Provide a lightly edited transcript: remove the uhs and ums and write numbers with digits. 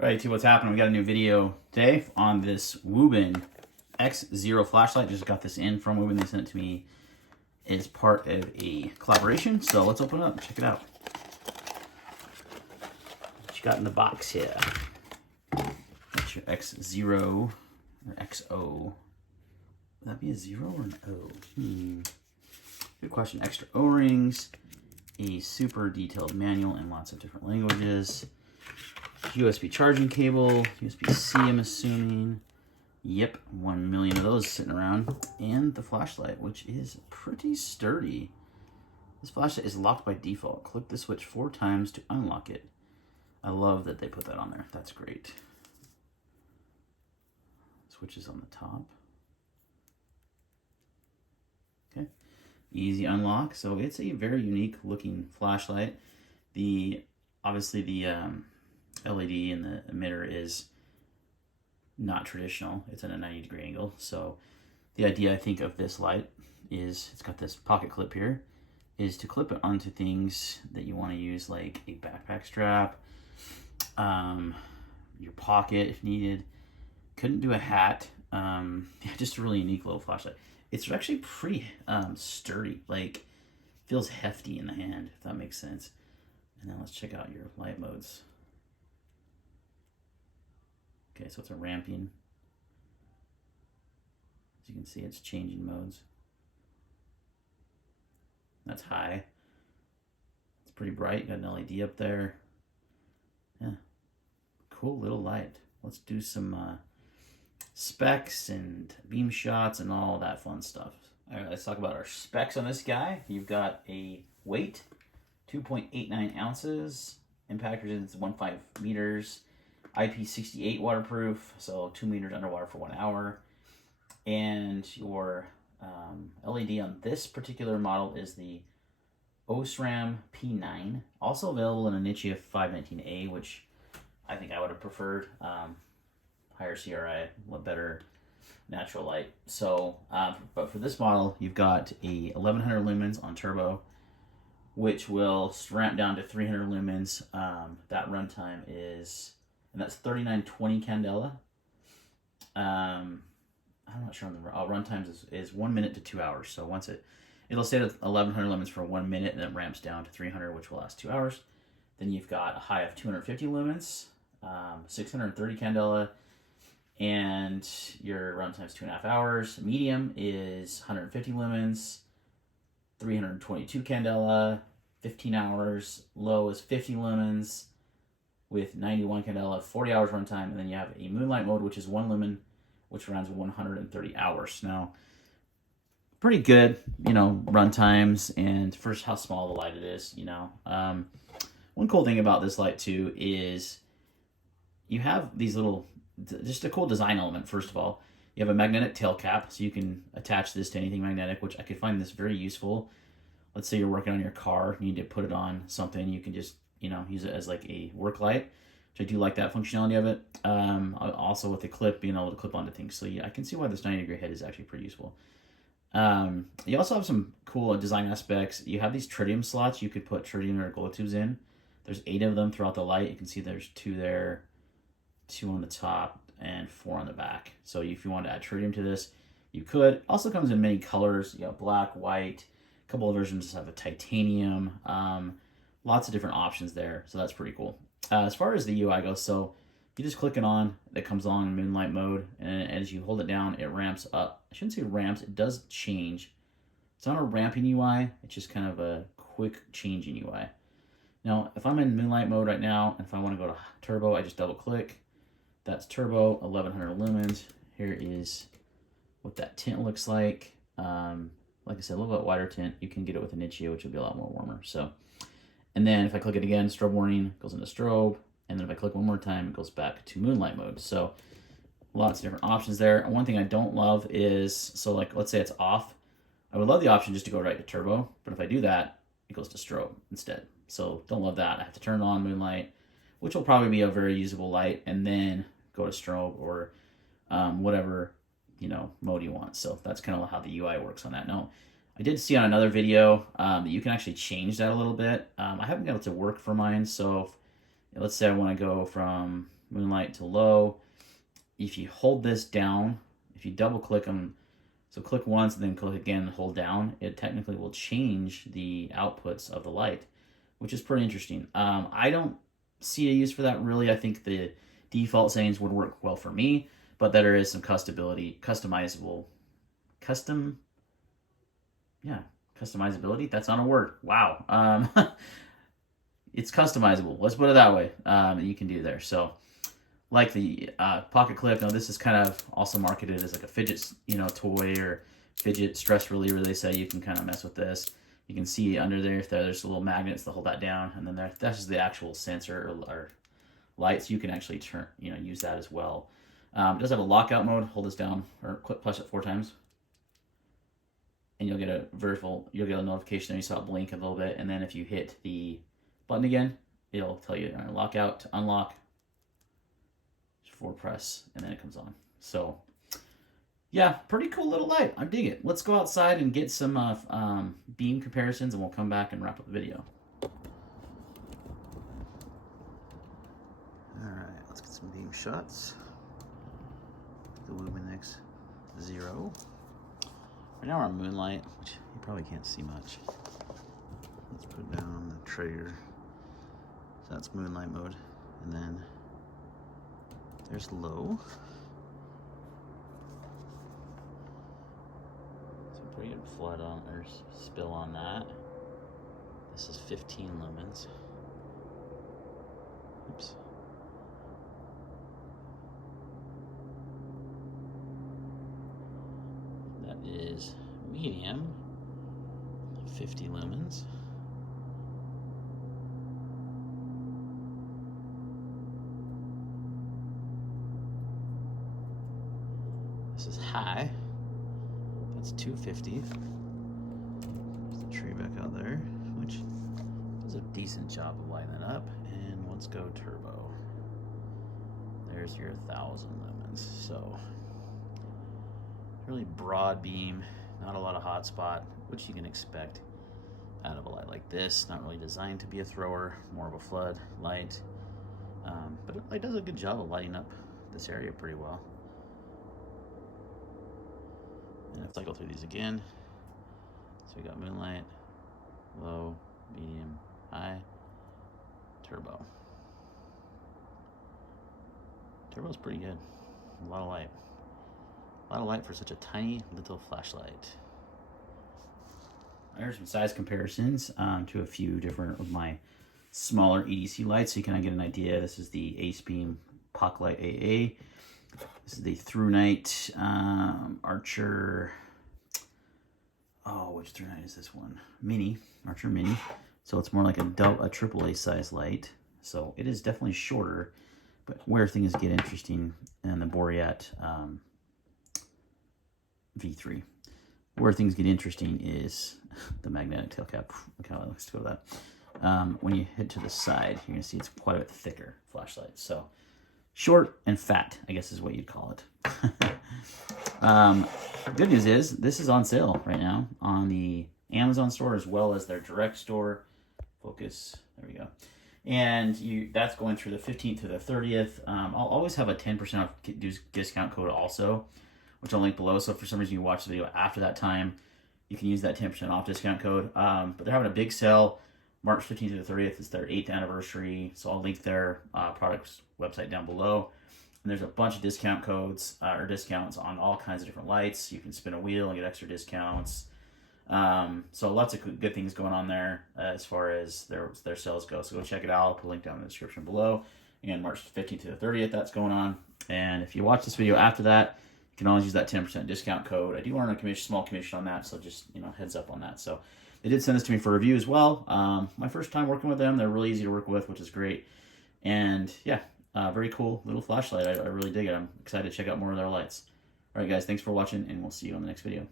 All right, what's happening? We got a new video today on this Wuben X0 flashlight. Just got this in from Wuben. They sent it to me as part of a collaboration. So let's open it up and check it out. What you got in the box here? That's your X0 or XO. Would that be a 0 or an O? Good question. Extra O-rings, a super detailed manual in lots of different languages. USB charging cable, USB-C I'm assuming. Yep, 1 million of those sitting around. And the flashlight, which is pretty sturdy. This flashlight is locked by default. Click the switch 4 times to unlock it. I love that they put that on there. That's great. Switch is on the top. Okay, easy unlock. So it's a very unique looking flashlight. Obviously the LED and the emitter is not traditional. It's at a 90-degree angle. So the idea, I think, of this light is it's got this pocket clip here, is to clip it onto things that you want to use, like a backpack strap, your pocket if needed. Couldn't do a hat. Yeah, just a really unique little flashlight. It's actually pretty sturdy, like feels hefty in the hand, if that makes sense. And then let's check out your light modes. Okay, so it's a ramping. As you can see, it's changing modes. That's high. It's pretty bright. You got an LED up there. Yeah, cool little light. Let's do some specs and beam shots and all that fun stuff. All right, let's talk about our specs on this guy. You've got a weight, 2.89 ounces. Impact resistance, 1.5 meters. IP68 waterproof, so 2 meters underwater for 1 hour. And your LED on this particular model is the OSRAM P9, also available in a Nichia 519A, which I think I would have preferred. Higher CRI, better natural light. So, but for this model, you've got a 1100 lumens on turbo, which will ramp down to 300 lumens. That runtime is, and that's 3920 candela. I'm not sure on the runtimes is 1 minute to 2 hours. So once it'll stay at 1100 lumens for 1 minute, and then it ramps down to 300, which will last 2 hours. Then you've got a high of 250 lumens, 630 candela, and your runtime is 2.5 hours. Medium is 150 lumens, 322 candela, 15 hours. Low is 50 lumens with 91 candela, 40 hours runtime. And then you have a moonlight mode, which is 1 lumen, which runs 130 hours. Now, pretty good, run times, and first how small the light it is, One cool thing about this light too is you have these little, just a cool design element. First of all, you have a magnetic tail cap, so you can attach this to anything magnetic, which I could find this very useful. Let's say you're working on your car, you need to put it on something, you can just, use it as like a work light, which I do like that functionality of it. Also with the clip, being able to clip onto things. So yeah, I can see why this 90-degree head is actually pretty useful. You also have some cool design aspects. You have these tritium slots you could put tritium or glow tubes in. There's 8 of them throughout the light. You can see there's 2 there, 2 on the top, and 4 on the back. So if you want to add tritium to this, you could. Also comes in many colors. You have black, white. A couple of versions have a titanium. Lots of different options there. So that's pretty cool. As far as the UI goes, so if you just click it on, it comes on in moonlight mode, and as you hold it down, it ramps up. I shouldn't say ramps, it does change. It's not a ramping UI, it's just kind of a quick changing UI. Now, if I'm in moonlight mode right now, and if I want to go to turbo, I just double click. That's turbo, 1100 lumens. Here is what that tint looks like. Like I said, a little bit wider tint. You can get it with a Nichia, which will be a lot more warmer. So, and then if I click it again, strobe warning goes into strobe. And then if I click one more time, it goes back to moonlight mode. So lots of different options there. And one thing I don't love is, so like, let's say it's off. I would love the option just to go right to turbo. But if I do that, it goes to strobe instead. So don't love that. I have to turn on moonlight, which will probably be a very usable light, and then go to strobe or whatever, mode you want. So that's kind of how the UI works on that. Now, I did see on another video that you can actually change that a little bit. I haven't got it to work for mine, so let's say I want to go from moonlight to low. If you hold this down, if you double click them, so click once and then click again and hold down, it technically will change the outputs of the light, which is pretty interesting. I don't see a use for that really. I think the default settings would work well for me, but there is some customizability. Customizability. That's not a word. Wow. It's customizable. Let's put it that way. You can do there. So, like the pocket clip. Now, this is kind of also marketed as like a fidget, toy or fidget stress reliever. They say you can kind of mess with this. You can see under there if there's little magnets that hold that down, and then that's just the actual sensor or light. So you can actually turn, use that as well. It does have a lockout mode. Hold this down or push it 4 times. And you'll get a notification there. You saw it blink a little bit, and then if you hit the button again, it'll tell you lockout to unlock. Just 4 press, and then it comes on. So, yeah, pretty cool little light. I dig it. Let's go outside and get some beam comparisons, and we'll come back and wrap up the video. All right, let's get some beam shots. The Wuben X0. Right now we're on moonlight, which you probably can't see much. Let's put down the trigger. So that's moonlight mode. And then there's low. Some pretty good flood on, or spill on that. This is 15 lumens. Oops. Is medium, 50 lumens. This is high, that's 250. There's the tree back out there, which does a decent job of lighting that up. And let's go turbo. There's your 1,000 lumens. So really broad beam, not a lot of hot spot, which you can expect out of a light like this. Not really designed to be a thrower, more of a flood light. But it does a good job of lighting up this area pretty well. And if I go through these again, so we got moonlight, low, medium, high, turbo. Turbo's pretty good, a lot of light. A lot of light for such a tiny little flashlight. There's some size comparisons to a few different of my smaller EDC lights, so you can get an idea. This is the Ace Beam Puck Light AA. This is the Through Night Archer. Oh, which Through Night is this one? Mini, Archer Mini. So it's more like a AAA size light. So it is definitely shorter, but where things get interesting, and the Boreat V3. Where things get interesting is the magnetic tail cap. Look how it looks to go with that. When you hit to the side, you're going to see it's quite a bit thicker flashlight. So short and fat, I guess is what you'd call it. Good news is this is on sale right now on the Amazon store as well as their direct store. Focus. There we go. And that's going through the 15th to the 30th. I'll always have a 10% off discount code also, which I'll link below. So if for some reason you watch the video after that time, you can use that 10% off discount code. But they're having a big sale, March 15th to the 30th. It's their 8th anniversary. So I'll link their products website down below. And there's a bunch of discount codes or discounts on all kinds of different lights. You can spin a wheel and get extra discounts. So lots of good things going on there as far as their sales go. So go check it out. I'll put a link down in the description below. Again, March 15th to the 30th, that's going on. And if you watch this video after that, you can always use that 10% discount code. I do earn a small commission on that, so just heads up on that. So they did send this to me for review as well. My first time working with them. They're really easy to work with, which is great. And yeah, very cool little flashlight. I really dig it. I'm excited to check out more of their lights. All right, guys, thanks for watching, and we'll see you on the next video.